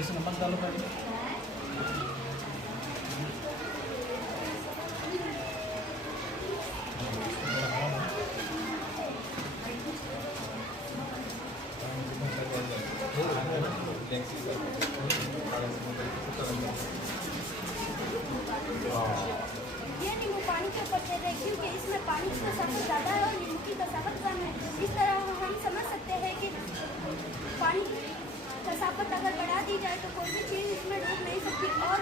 जैसे नमक डालो पहले। ये नींबू पानी के ऊपर दे रहे क्योंकि इसमें पानी की कसावत ज़्यादा है और नींबू की कसावत कम है। इस तरह हम समझ सकते हैं कि पानी की कसावत अगर बढ़ा दी जाए तो कोई भी चीज़ इसमें डूब नहीं सकती। और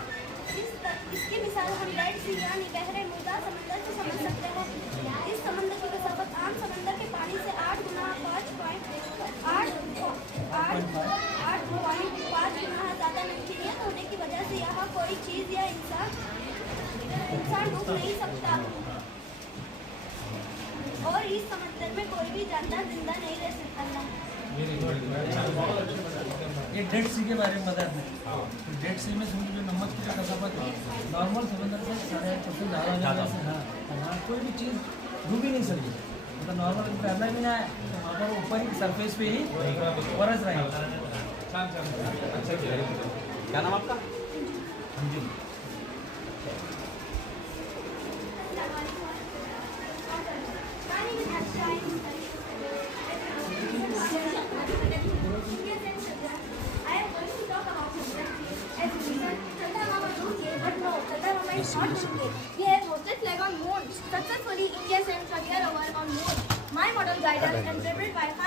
इसकी मिसाल हम रेड सी यानी गहरे मुर्दा समंदर से समझ सकते हैं। इस समंदर की कसावत आम समंदर के पानी से 8 गुना 5.5 गुना ज़्यादा नमकीनियत होने की वजह से यहाँ कोई चीज़ या इंसान डूब नहीं सकता और इस समंदर में कोई भी जानवर जिंदा नहीं रह सकता। ये डेड सी के बारे में बता दें। तो डेड सी में समझो जो नमक की जो कसावत है नॉर्मल समंदर से 8.5% ज़्यादा है। हाँ, कोई भी चीज़ डूब ही नहीं सकती। मतलब नॉर्मल तैरना भी ना है तो वहाँ पर ऊपर ही सरफेस पे ही बरस रहेगा। क्या नाम आपका? जी We have hosted flag on moon. Successfully, India sent career over on moon. My model guidance and favorite wife